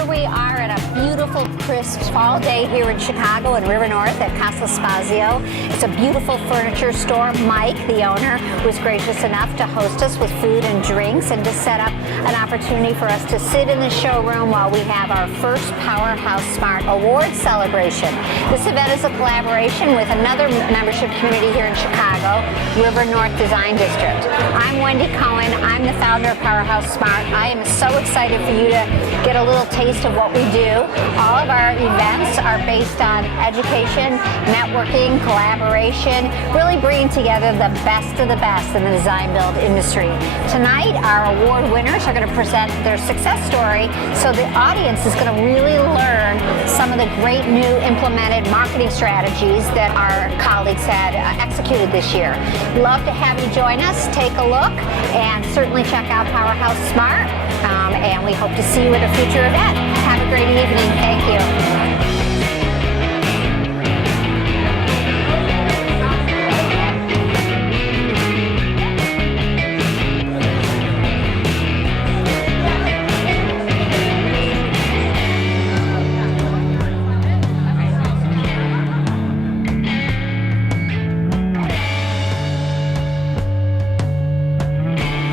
Here we are at a beautiful, crisp fall day here in Chicago in River North at Casa Spazio. It's a beautiful furniture store. Mike, the owner, was gracious enough to host us with food and drinks and to set up an opportunity for us to sit in the showroom while we have our first PowerHouse SMART Awards celebration. This event is a collaboration with another membership community here in Chicago, River North Design District. I'm Wendy Cohen. I'm the founder of PowerHouse SMART. I am so excited for you to get a little taste of what we do. All of our events are based on education, networking, collaboration, really bringing together the best of the best in the design build industry. Tonight, our award winners are going to present their success story, so the audience is going to really learn some of the great new implemented marketing strategies that our colleagues had executed this year. Love to have you join us, take a look, and certainly check out PowerHouse SMART. And we hope to see you at a future event. Have a great evening. Thank you.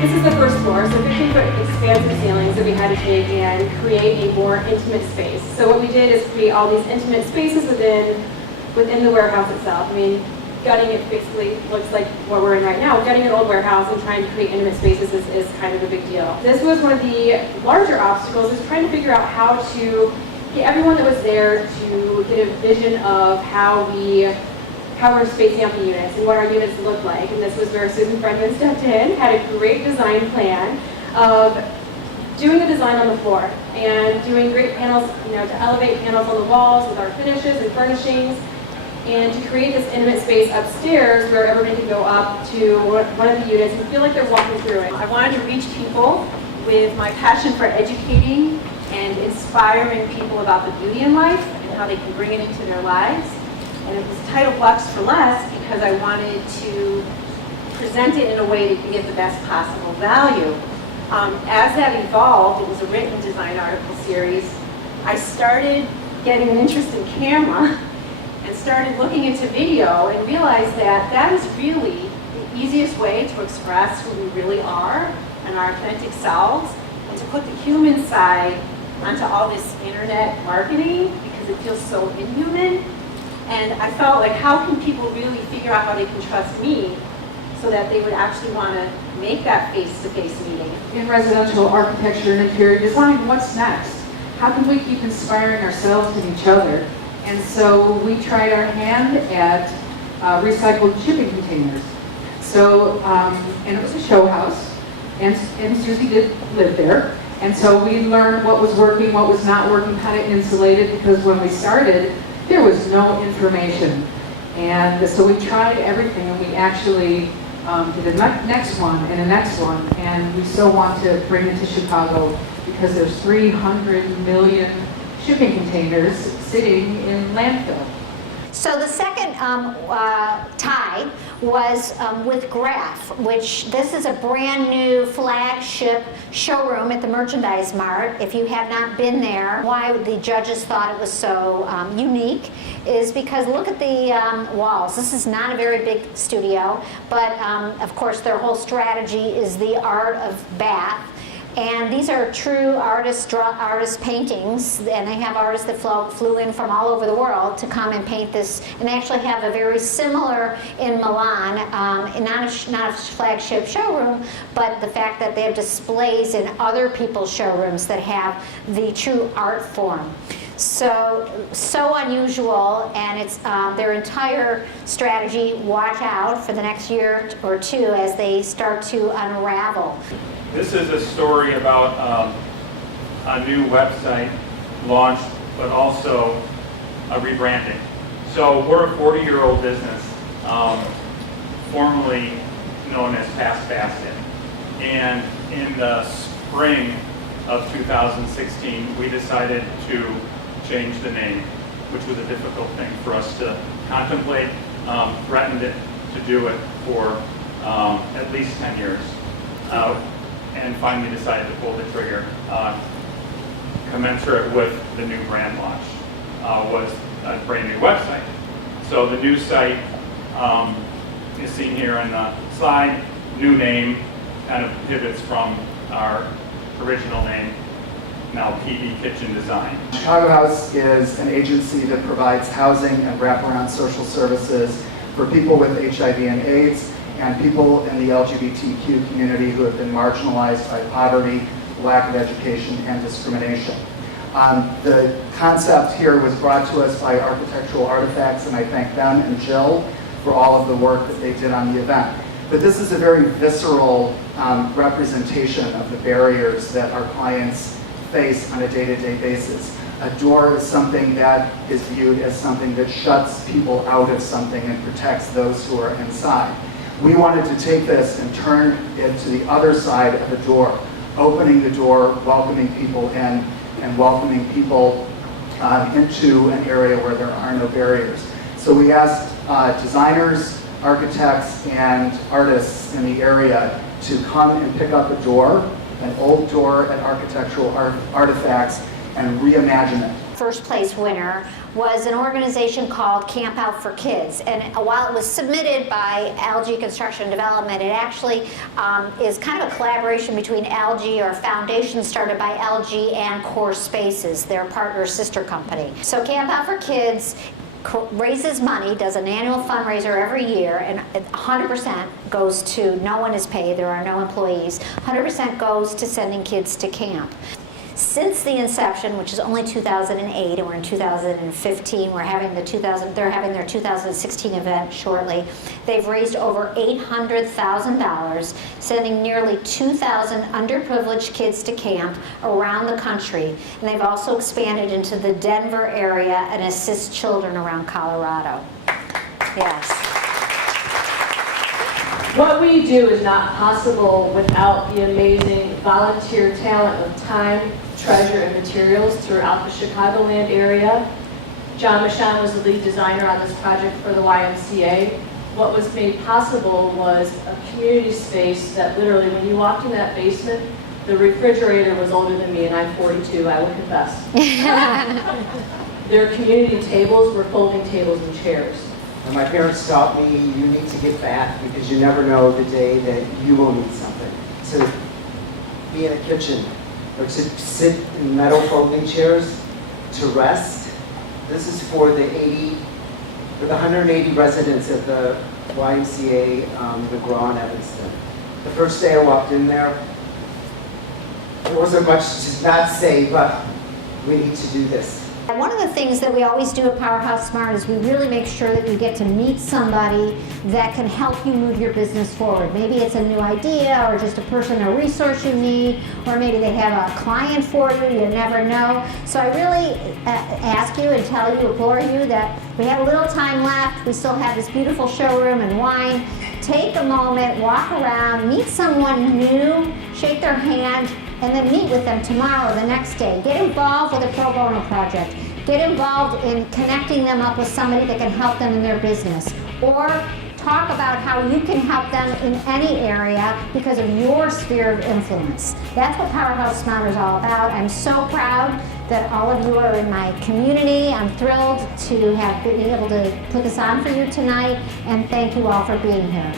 This is the first floor, so 15-foot expansive ceilings that we had to take and create a more intimate space. So what we did is create all these intimate spaces within the warehouse itself. I mean, gutting it basically looks like what we're in right now. Gutting an old warehouse and trying to create intimate spaces is kind of a big deal. This was one of the larger obstacles, is trying to figure out how to get everyone that was there to get a vision of how we're spacing out the units and what our units look like. And this was where Susan Friedman stepped in, had a great design plan of doing the design on the floor and doing great panels, to elevate panels on the walls with our finishes and furnishings, and to create this intimate space upstairs where everybody could go up to one of the units and feel like they're walking through it. I wanted to reach people with my passion for educating and inspiring people about the beauty in life and how they can bring it into their lives. And it was titled Luxe for Less because I wanted to present it in a way that you get the best possible value. As that evolved, it was a written design article series, I started getting an interest in camera and started looking into video and realized that that is really the easiest way to express who we really are and our authentic selves, and to put the human side onto all this internet marketing because it feels so inhuman. And I felt like, how can people really figure out how they can trust me so that they would actually want to make that face-to-face meeting? In residential architecture and interior design, what's next? How can we keep inspiring ourselves and each other? And so we tried our hand at recycled shipping containers. So, and it was a show house, and Susie did live there. And so we learned what was working, what was not working, how to insulate it, because when we started, there was no information. And so we tried everything, and we actually did a next one and a next one, and we still want to bring it to Chicago because there's 300 million shipping containers sitting in landfill. So the second tie was with Graph, which this is a brand new flagship showroom at the Merchandise Mart. If you have not been there, why the judges thought it was so unique is because look at the walls. This is not a very big studio, but of course their whole strategy is the art of bath. And these are true artist paintings, and they have artists that flew in from all over the world to come and paint this. And they actually have a very similar in Milan, not a flagship showroom, but the fact that they have displays in other people's showrooms that have the true art form. So unusual, and it's their entire strategy. Watch out for the next year or two as they start to unravel. This is a story about a new website launched, but also a rebranding. So we're a 40-year-old business, formerly known as Casa Spazio. And in the spring of 2016, we decided to change the name, which was a difficult thing for us to contemplate. Threatened it to do it for at least 10 years. And finally decided to pull the trigger. commensurate with the new brand launch, was a brand new website. So the new site is seen here on the slide. New name kind of pivots from our original name, now PD Kitchen Design. Chicago House is an agency that provides housing and wraparound social services for people with HIV and AIDS and people in the LGBTQ community who have been marginalized by poverty, lack of education, and discrimination. The concept here was brought to us by Architectural Artifacts, and I thank them and Jill for all of the work that they did on the event. But this is a very visceral representation of the barriers that our clients face on a day-to-day basis. A door is something that is viewed as something that shuts people out of something and protects those who are inside. We wanted to take this and turn it to the other side of the door, opening the door, welcoming people in, and welcoming people into an area where there are no barriers. So we asked designers, architects, and artists in the area to come and pick up a door, an old door at Architectural Artifacts, and reimagine it. First place winner was an organization called Camp Out for Kids, and while it was submitted by LG Construction Development, it actually is kind of a collaboration between LG, or a foundation started by LG and Core Spaces, their partner sister company. So Camp Out for Kids raises money, does an annual fundraiser every year, and 100% goes to, no one is paid, there are no employees, 100% goes to sending kids to camp. Since the inception, which is only 2008, and we're in 2015, they're having their 2016 event shortly, they've raised over $800,000, sending nearly 2,000 underprivileged kids to camp around the country. And they've also expanded into the Denver area and assist children around Colorado. Yes. What we do is not possible without the amazing volunteer talent of time, treasure, and materials throughout the Chicagoland area. John Michon was the lead designer on this project for the YMCA. What was made possible was a community space that literally, when you walked in that basement, the refrigerator was older than me, and I'm 42, I will confess. Their community tables were folding tables and chairs. And my parents taught me, you need to give back because you never know the day that you will need something. To be in a kitchen, or to sit in metal folding chairs, to rest. This is for the 180 residents at the YMCA, the Graw in Evanston. The first day I walked in there wasn't much to not say, but we need to do this. One of the things that we always do at PowerHouse SMART is we really make sure that you get to meet somebody that can help you move your business forward. Maybe it's a new idea, or just a person, a resource you need, or maybe they have a client for you, you never know. So I really ask you and tell you, implore you that we have a little time left. We still have this beautiful showroom and wine. Take a moment, walk around, meet someone new, shake their hand, and then meet with them tomorrow, the next day. Get involved with a pro-bono project. Get involved in connecting them up with somebody that can help them in their business. Or talk about how you can help them in any area because of your sphere of influence. That's what PowerHouse SMART is all about. I'm so proud that all of you are in my community. I'm thrilled to have been able to put this on for you tonight, and thank you all for being here.